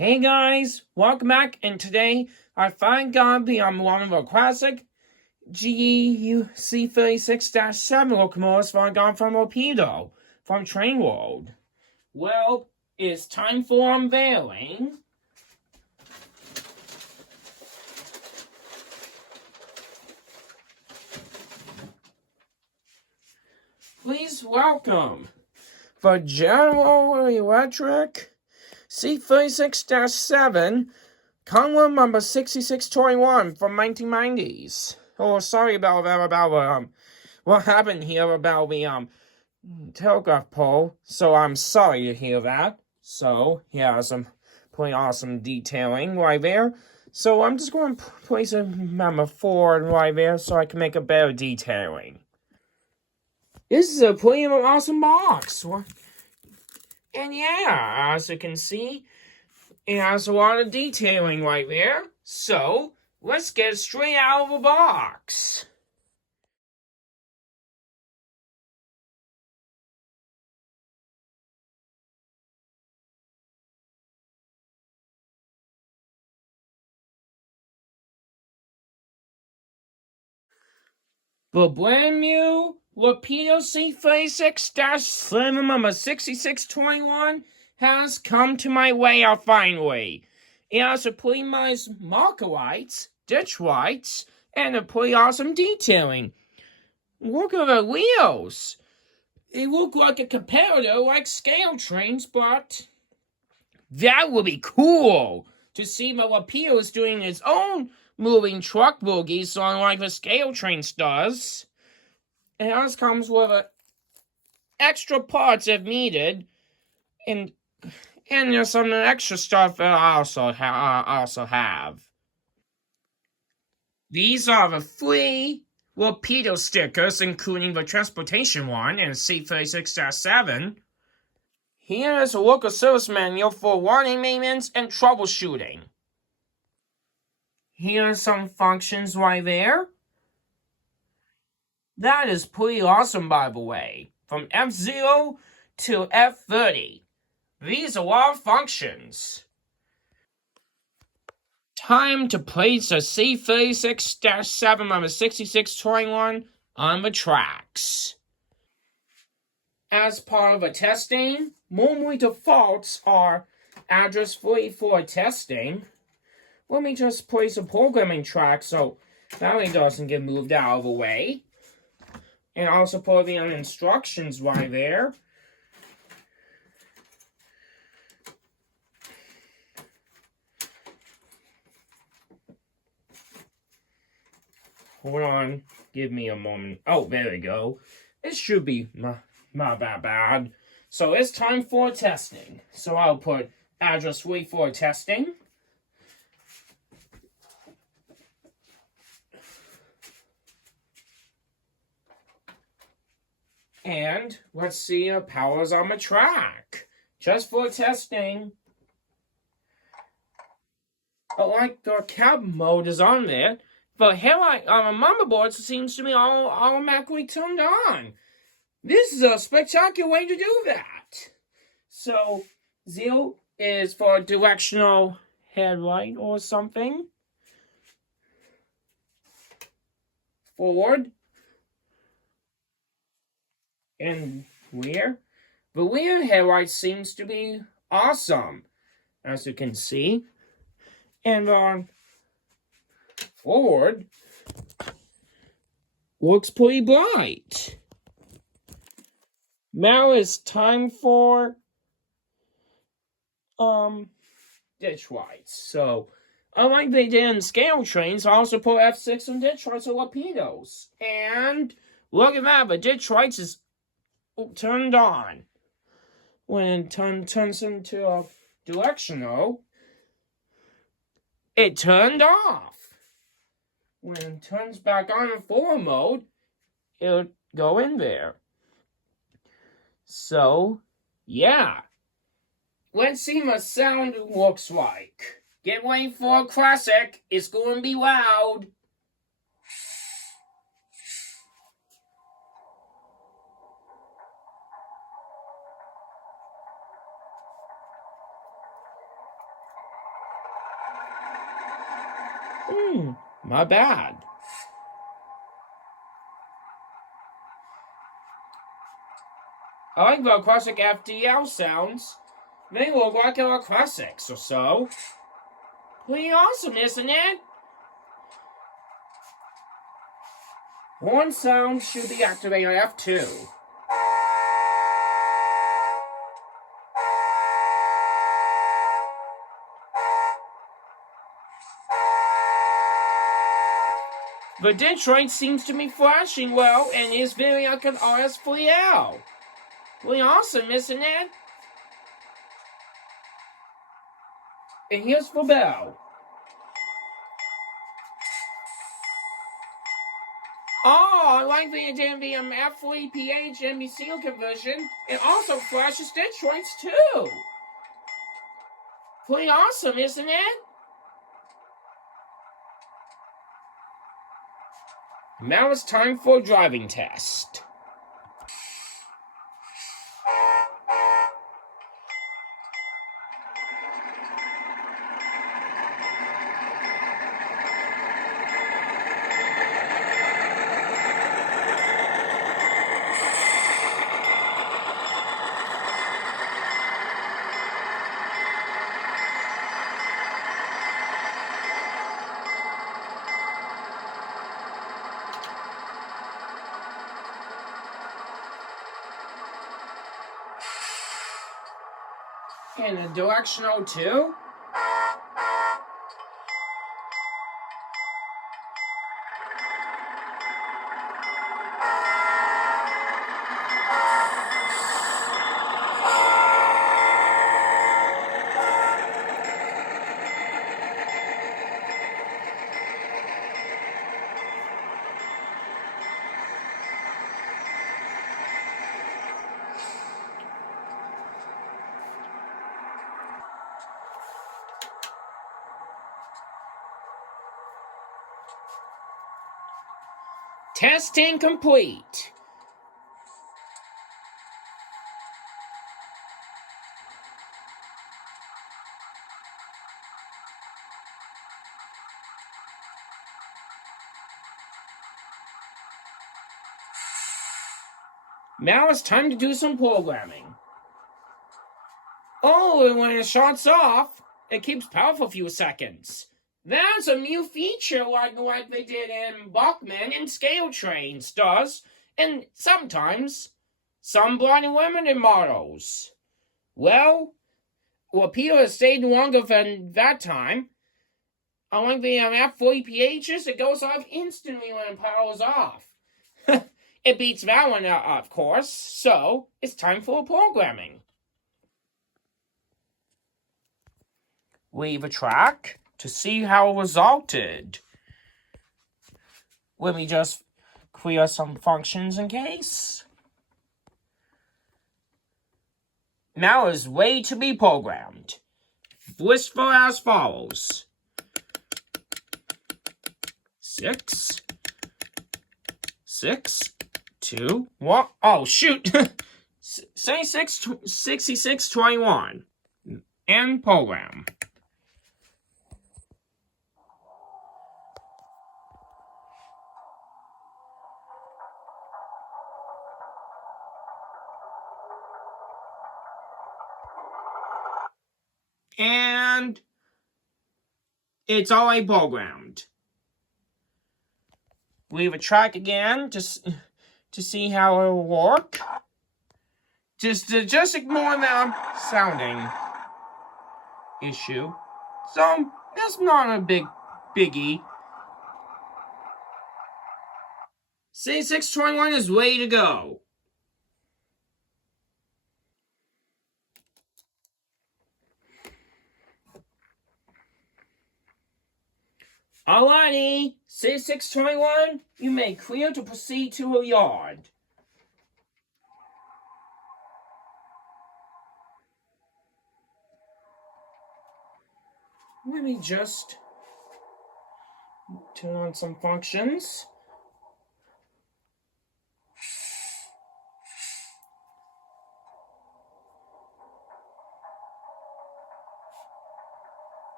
Hey guys, welcome back, and today I find gonna be on one of our classic GE C36-7 locomotives from Rapido from TrainWorld. Well, it's time for unveiling. Please welcome the General Electric C36-7 Conrail number 6621 from 1990s. Oh, sorry about what happened here about the telegraph pole. So I'm sorry to hear that. So yeah, some pretty awesome detailing right there. So I'm just going to place a number 4 right there so I can make a better detailing. This is a pretty awesome box. And yeah, as you can see, it has a lot of detailing right there. So let's get straight out of the box. The brand new Rapido C36-7 number 6621 has come to my layout finally. It has a pretty nice marker lights, ditch lights, and a pretty awesome detailing. Look at the wheels. They look like a competitor like scale trains, but that would be cool to see the Rapido is doing its own moving truck bogies on like the scale trains does. It also comes with extra parts if needed, and there's some extra stuff that I also have. These are the free Rapido stickers, including the transportation one and C36-7. Here is a local service manual for warning maintenance and troubleshooting. Here are some functions right there. That is pretty awesome, by the way. From F0 to F30. These are a lot of functions. Time to place a C36-7 number 6621 on the tracks. As part of the testing, normally defaults are address 44 testing. Let me just place a programming track so that way doesn't get moved out of the way. And also put the instructions right there. Hold on, give me a moment. Oh, there we go. It should be not that bad. So it's time for testing. So I'll put address 44 testing. And let's see if power's on the track. Just for testing. But like the cab mode is on there, the headlight on the motherboard seems to be all automatically turned on. This is a spectacular way to do that. So 0 is for directional headlight or something. Forward. And rear. The rear headlight seems to be awesome, as you can see. And on forward, looks pretty bright. Now it's time for ditch lights. So unlike they did in scale trains, I also put F6 on ditch lights or Rapidos. And look at that, the ditch lights is turned on. When it turns into a directional, it turned off. When it turns back on in forward mode, it'll go in there. So, yeah. Let's see what sound looks like. Get ready for a classic. It's going to be loud. My bad. I like the classic FDL sounds. They look like our classics or so. Pretty awesome, isn't it? Horn sound should be activated on F2. The Detroit seems to be flashing well and is very like an RS3L. Really awesome, isn't it? And here's the bell. Oh, I like the F3PH NBC conversion. It also flashes Detroits too. Pretty awesome, isn't it? Now it's time for a driving test. And a directional too. Testing complete. Now it's time to do some programming. Oh, and when it shuts off, it keeps power for a few seconds. That's a new feature like they did in Bachmann and Scale Trains does, and sometimes some blind and limited models. Well, Rapido has stayed longer than that time. Unlike the F40PHs, it goes off instantly when it powers off. It beats that one, of course, so it's time for programming. Leave a track to see how it resulted. Let me just clear some functions in case. Now is ready to be programmed. Blissful as follows. 6, 6, 2, 1. Oh, shoot. 6621. And program. And it's already programmed. Leave a track again to see how it will work. Just ignore the sounding issue. So that's not a biggie. 6621 is ready to go. Alrighty, 6621, you may clear to proceed to a yard. Let me just turn on some functions.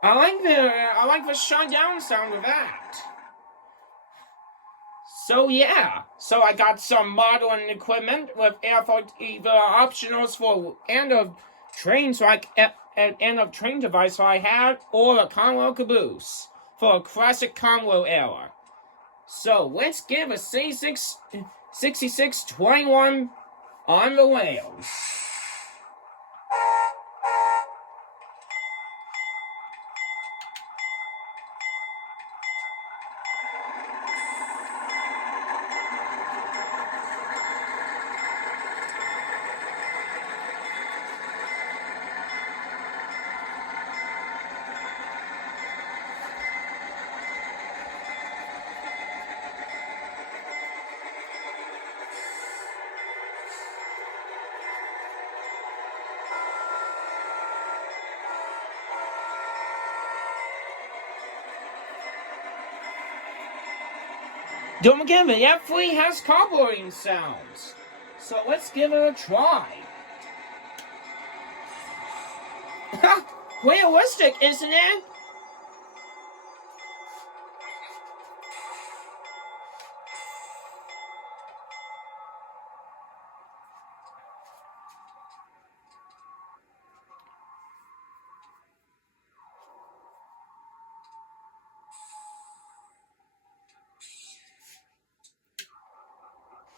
I like the shutdown sound of that. So yeah, so I got some modeling equipment with the optionals for end of train, so end of train device. So I had all the Conrail caboose for a classic Conrail era. So let's give a 66-21 on the rails. Don't forget that F3 has carbureting sounds. So let's give it a try. Realistic, isn't it?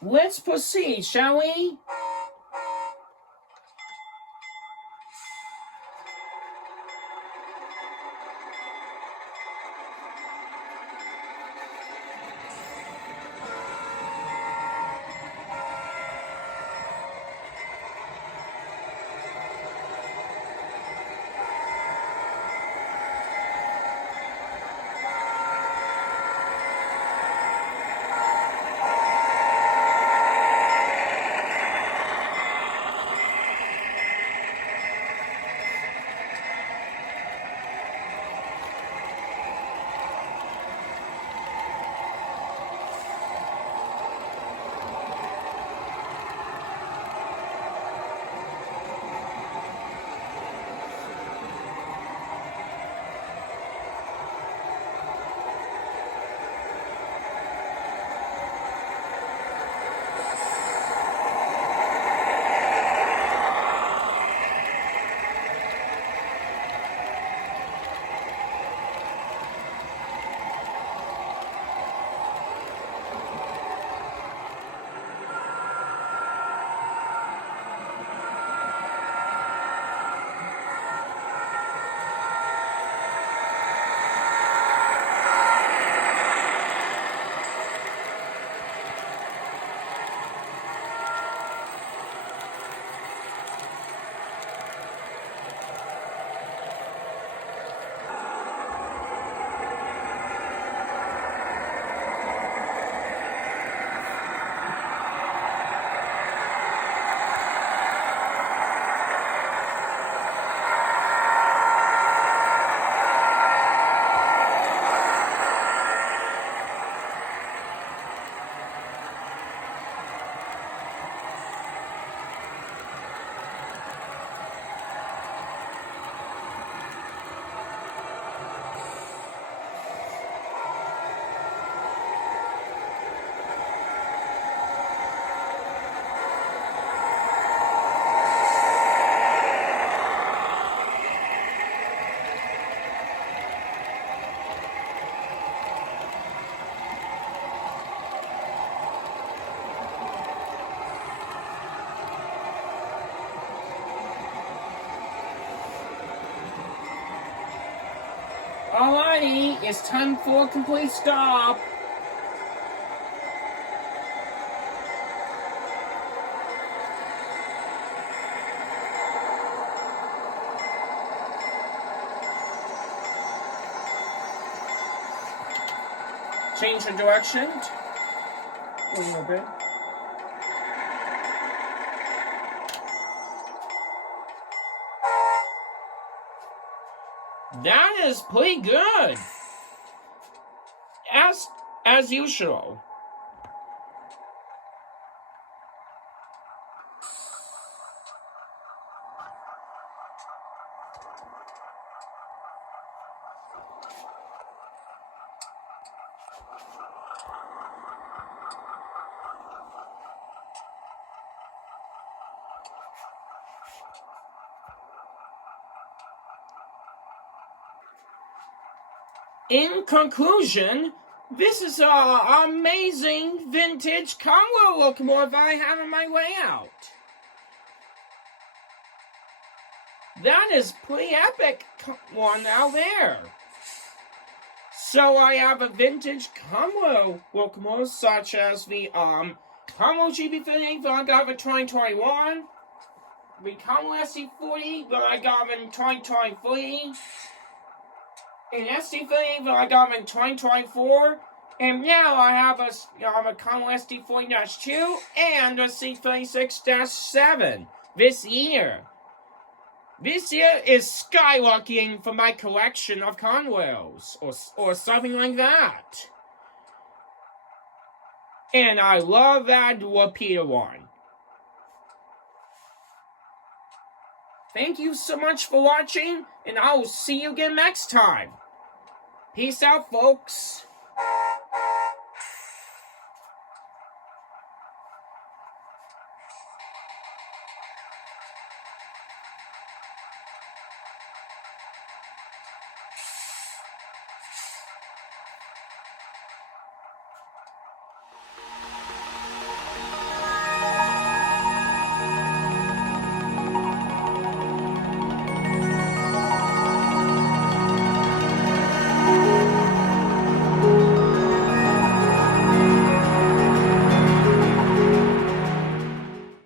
Let's proceed, shall we? Alrighty, it's time for a complete stop. Change the direction. A little bit. That is pretty good. As usual. In conclusion, this is an amazing vintage Conrail locomotive I have on my way out. That is pretty epic one out there. So I have a vintage Conrail locomotive such as the Conrail GB38 that I got in 2021, the Conrail SC40 that I got in 2023, an SC38 that I got in 2024, and now I have a Conrail SC40-2 and a C36-7 this year. This year is skyrocketing for my collection of Conrails, or something like that. And I love that Rapido one. Thank you so much for watching, and I will see you again next time. Peace out, folks.